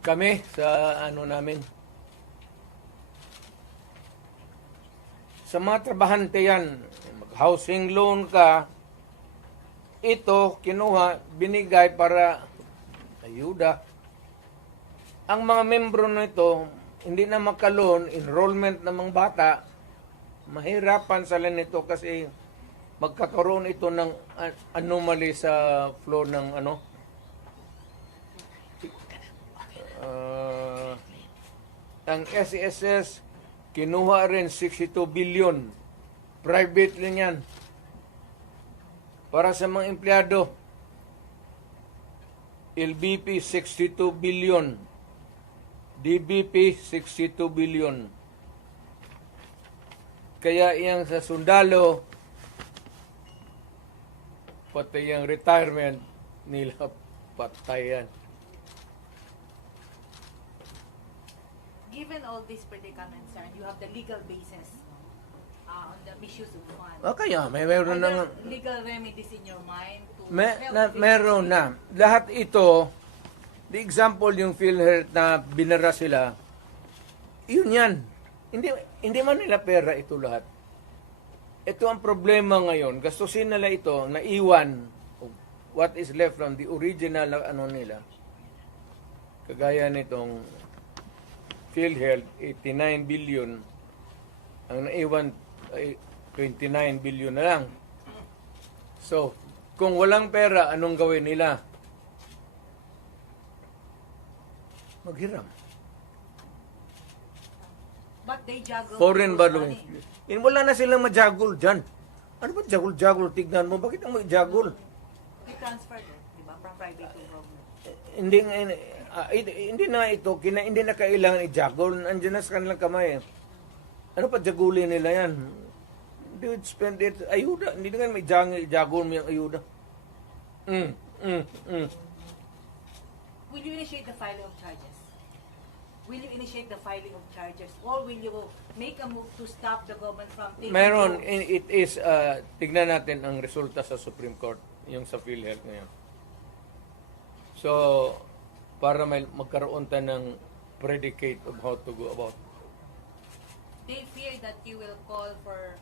kami sa ano namin. Sa mga trabahante yan, housing loan ka, ito kinuha, binigay para ayuda. Ang mga membro nito, hindi na makaloan, enrollment ng mga bata, mahirapan sila nito kasi magkakaroon ito ng anomaly sa flow ng ano. Ang SSS, kinuha rin 62 billion. Private rin yan. Para sa mga empleyado, LBP 62 billion. DBP 62 billion. Kaya iyang sa sundalo, pati yung retirement nila patayan. Given all these predicaments, sir, you have the legal basis on the misuse of funds. Kaya meron Are there na legal remedies in your mind to meron na. Lahat ito, the example yung PhilHealth na binara sila, yun yan. Hindi man nila pera ito lahat. Ito ang problema ngayon. Gastusin nila ito, naiwan what is left from the original na ano nila. Kagaya nitong PhilHealth, 89 billion. Ang naiwan ay 29 billion na lang. So, kung walang pera, anong gawin nila? Maghiram. But they juggle Foreign people's balloons. money. Wala na silang majagul dyan. Ano ba jagul-jagul? Tignan mo, bakit ang majagul? They transfer it, di ba, from private to government. Hindi na ito, hindi na kailangan i-jagul. Andiyan na sa kanilang kamay. Ano pa jagulin nila yan? They would spend it, ayuda. Hindi na may jagul mo yung ayuda. Will you initiate the filing of charges? Will you initiate the filing of charges? Or will you make a move to stop the government from taking Meron, loans? it is, tignan natin ang resulta sa Supreme Court, yung sa PhilHealth ngayon. So, para magkaroon tayo ng predicate of how to go about. They fear that you will call for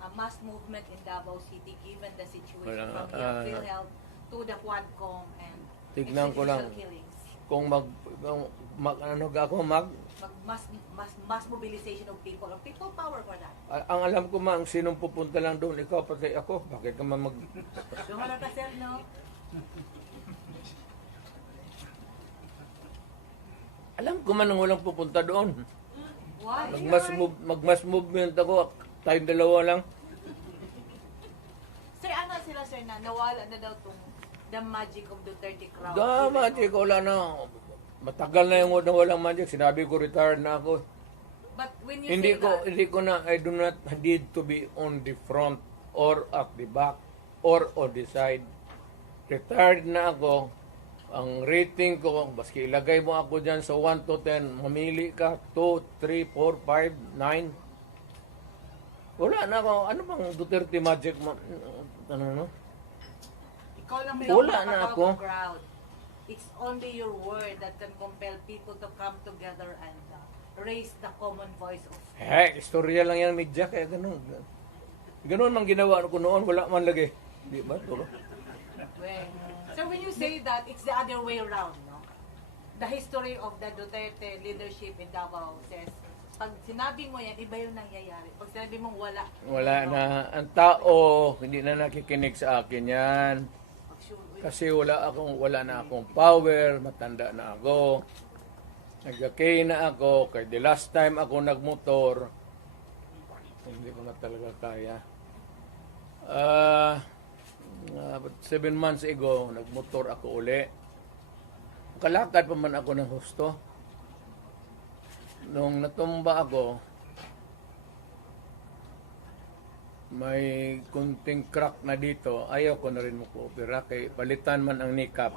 a mass movement in Davao City given the situation from the PhilHealth to the Quadcom and Tignan ko lang. extrajudicial killings. Kung Mass mobilization of people or people power for that. ang alam ko ang sinong pupunta lang doon, ikaw pati ako, bakit ka Dumala ka, sir, no? alam ko man ang walang pupunta doon. Why? Magmass movement ako, tayong dalawa lang. Sir, ano sila, sir, na nawala na daw tong the magic of Duterte crowd? Magic, wala na. Matagal na yung walang magic. Sinabi ko, retired na ako. But when you say that, Hindi ko na, I do not need to be on the front or at the back or on the side. Retired na ako. Ang rating ko, baski ilagay mo ako dyan sa 1 to 10, mamili ka, 2, 3, 4, 5, 9. Wala na ako. Ano bang Duterte magic? Ano? ikaw lang may Wala na makatawag ako. ng crowd. It's only your word that can compel people to come together and raise the common voice of Istorya lang yan, media, kaya ganun. Ganun man ginawa ko noon, wala man lagi. Di ba? well. So when you say that, it's the other way around, no? The history of the Duterte leadership in Davao says, pag sinabi mo yan, iba yung nangyayari. Pag sinabi mong wala. Wala na. Ang tao, hindi na nakikinig sa akin yan. Kasi wala na akong power, matanda na ako. Nagkakay na ako, kaya the last time ako nagmotor, hindi ko na talaga kaya. 7 months ago, nagmotor ako uli. Kalakad pa man ako ng husto. Nung natumba ako, may kunting crack na dito, ayaw ko na rin mag-opera kay palitan man ang kneecap.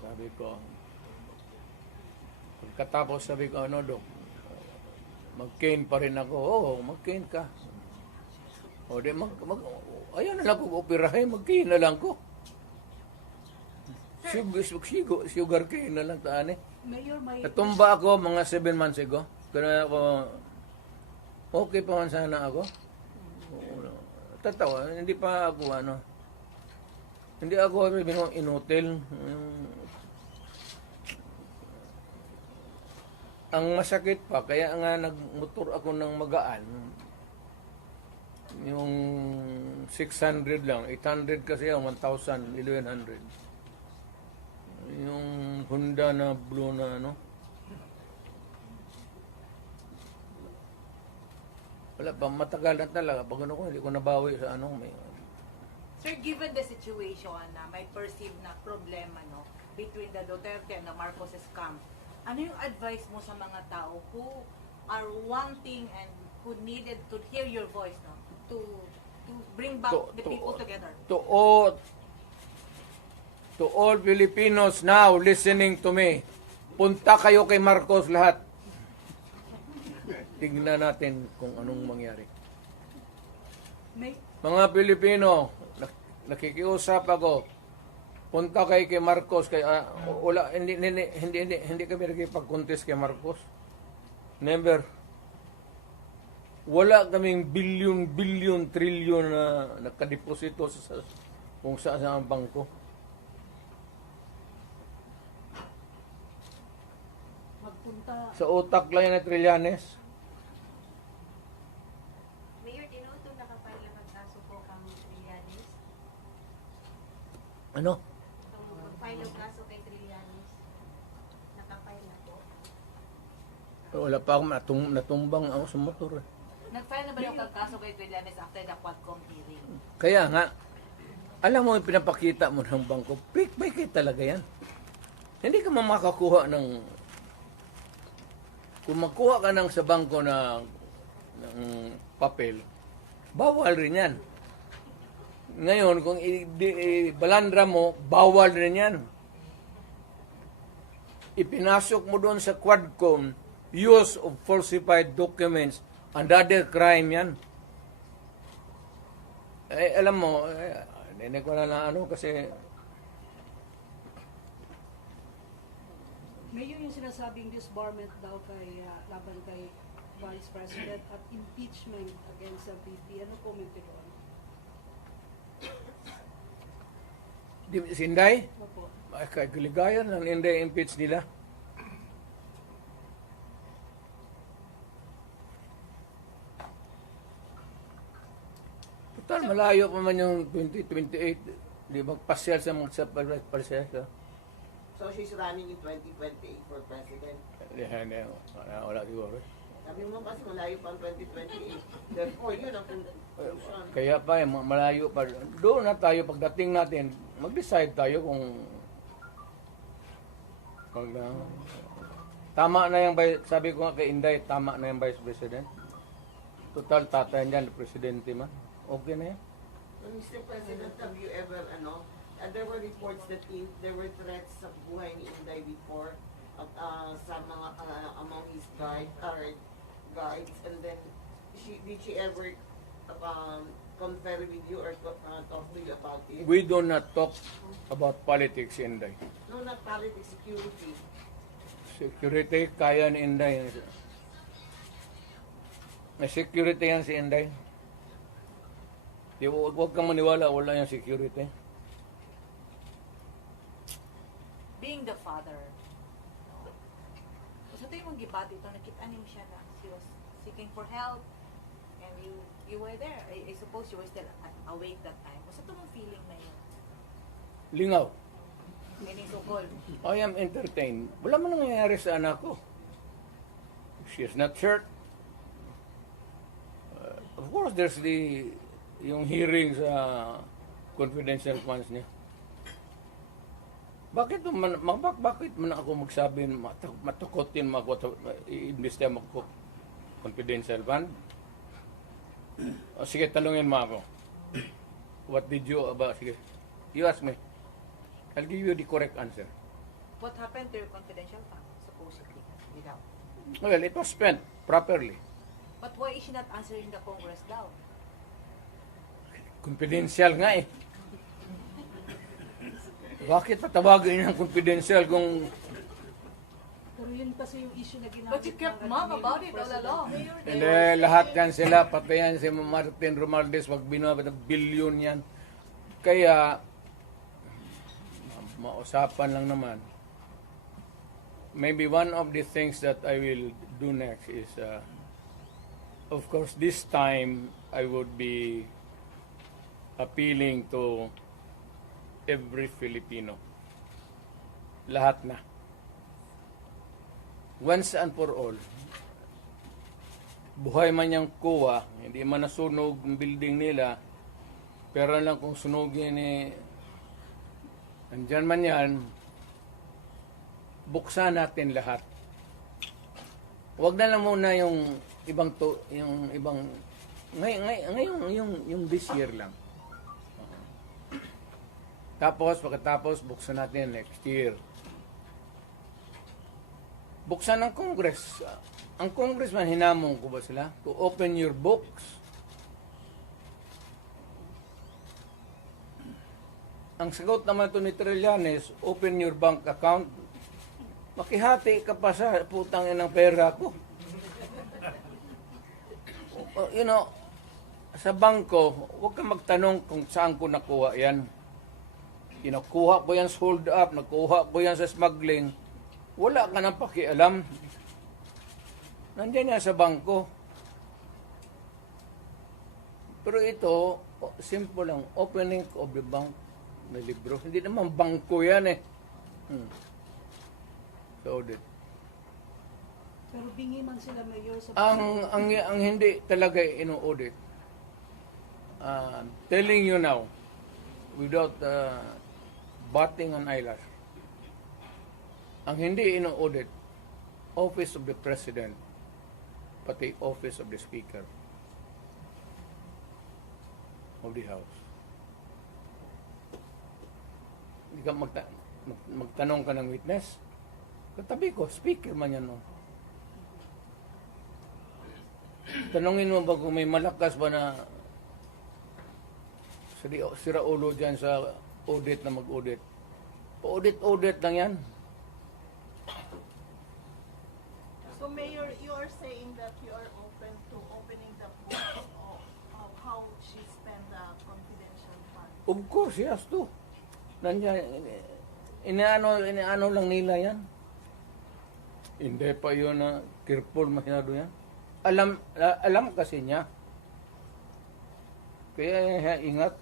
Sabi ko, pagkatapos sabi ko, ano Dok, mag-cane pa rin ako. Oo, mag-cane ka. O di, ayaw na lang ko operahin, mag-cane na lang ko. Sugar cane na lang taan eh. Mayor, may... Natumba ako mga 7 months ago. Kaya ako, okay pa man sana ako. Tatawa, hindi pa ako hindi ako inutil. Ang masakit pa, kaya nga nagmotor ako ng magaan. Yung 600 lang, 800 kasi yung 1,000, 1,100. Yung Honda na blue na wala pa, matagal na talaga. Pag ko, hindi ko nabawi sa may... Sir, given the situation na may perceived na problema between the Duterte and the Marcoses camp, ano yung advice mo sa mga tao who are wanting and who needed to hear your voice to bring back the people together? To all Filipinos now listening to me, punta kayo kay Marcos lahat. Tignan natin kung anong mangyari. May... Mga Pilipino, nakikiusap ako. Punta kay Marcos wala hindi kami nakipag-contest kay Marcos. Never. Wala kaming billion, trillion na nakadeposito sa kung saan ang bangko. Magpunta... Sa utak lang yan na Trillanes. Mayor, tinutong nakapile lang ang kaso po kang Trillanes. Ano? Itong mag-file ang kaso kay Trillanes. Nakapile na po. Wala pa ako natumbang ako sa motor. Nag-file na ba yung kaso kay Trillanes after the Quadcom hearing? Kaya nga, alam mo yung pinapakita mo ng bangko, fake by talaga yan. Hindi ka makakuha ng... Kung magkuha ka ng sa bangko ng papel, bawal rin yan. Ngayon, kung balandra mo, bawal rin yan. Ipinasok mo doon sa Quadcom, use of falsified documents, another crime yan. Alam mo, hindi ko na kasi... Mayor, yung sinasabing disbarment daw laban kay Vice President at impeachment against the VP. Ano comment nyo doon? Sinday? Opo. Ay, kaligayan lang, hindi impeach nila. Total, malayo pa man yung 2028. Di ba, pasyal sa pasyal sa... So she's running in 2028 for president. Hindi, wala siguro. Sabi mo kasi malayo pa ang 2028. Therefore, yun ang conclusion. Kaya pa, malayo pa. Doon na tayo, pagdating natin, mag-decide tayo kung... tama na yung, sabi ko nga kay Inday, tama na yung Vice President. Total, tatay niyan, presidente man. Okay na yan. Mr. President, have you ever, there were reports that there were threats sa buhay ni Inday before sa mga, among his guards, and then, did she ever confer with you or talk to you about it? We do not talk about politics, Inday. No, not politics, security. Security, kaya ni Inday. May security yan si Inday. Huwag kang maniwala, wala yung security. Being the father, sa ito yung gibati ito, nakita niyo siya na she was seeking for help and you were there. I suppose you were still awake that time. Sa ito mong feeling na yun? Lingaw. Meaning sukol. I am entertained. Wala man nangyayari sa anak ko. She is not hurt. Of course, there's yung hearing sa confidential funds niya. Bakit man ako magsabi matukotin mo ako i-invest mo ako confidential fund? O, sige, talungin mo ako. What did you about? Sige. You ask me. I'll give you the correct answer. What happened to your confidential fund, supposedly, without? Well, it was spent properly. But why is she not answering the Congress daw? Confidential nga eh. Bakit patawagin ng confidential kung Pero yun kasi yung issue na ginamit. But you kept mum about it all along. hindi, lahat yan sila, pati yan si Martin Romualdez, wag binabot ng bilyon yan. Kaya, mausapan lang naman. Maybe one of the things that I will do next is, of course, this time I would be appealing to every Filipino. Lahat na. Once and for all. Buhay man yung kuha, hindi man nasunog ang building nila, pero lang kung sunugin andyan man yan, buksan natin lahat. Huwag na lang muna yung ibang ngayon yung this year lang. Tapos pagkatapos buksan natin next year. Buksan ng Congress. Ang congressman, hinamon ko ba sila? To open your books. Ang sagot naman ito ni Trillanes, open your bank account. Makihati ka pa sa putang ng pera ko. You know, sa bangko, huwag ka magtanong kung saan ko nakuha yan. Nakuha ko yan sa hold up, nakuha ko yan sa smuggling. Wala ka nang pakialam. Nandiyan yan sa bangko. Pero ito, simple lang. Opening of the bank na libro. Hindi naman bangko yan eh. So, audit. Pero bingi man sila mayor sa Ang hindi talaga ino-audit. Telling you now, without batting an eyelash, ang hindi ino-audit, Office of the President, pati Office of the Speaker of the House. Hindi ka magtanong ka ng witness. Katabi ko, speaker man yan. No? Tanongin mo ba kung may malakas ba na sira ulo dyan sa audit na mag-audit? Audit lang yan. So, Mayor, you are saying that you are open to opening the books of how she spent the confidential fund. Of course, yes to. Nandiyan, inaano lang nila yan. Hindi pa yun na careful masyado yan. Alam kasi niya. Kaya ingat.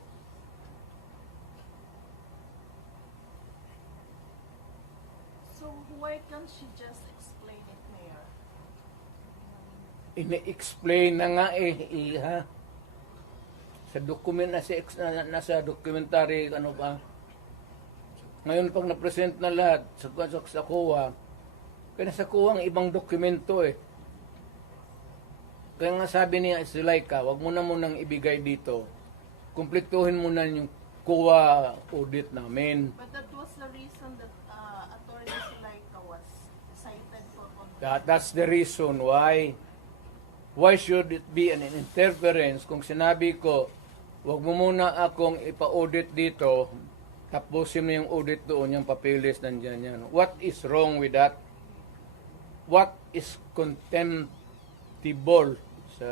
So, why can't she just explain it, Mayor? Ine-explain na nga iha. Sa document nasa documentary ano pa. Ngayon pag na-present na lahat sa COA, kaya nasa COA ang ibang dokumento eh. Kaya nga sabi niya si Laika, wag mo na munang ibigay dito. Kumpletuhin mo na yung COA audit namin. But that was the reason that Attorney Zulaika was cited for That's the reason why. Why should it be an interference kung sinabi ko, wag mo muna akong ipa-audit dito, tapusin mo yung audit doon, yung papilis nandiyan yan. What is wrong with that? What is contemptible sa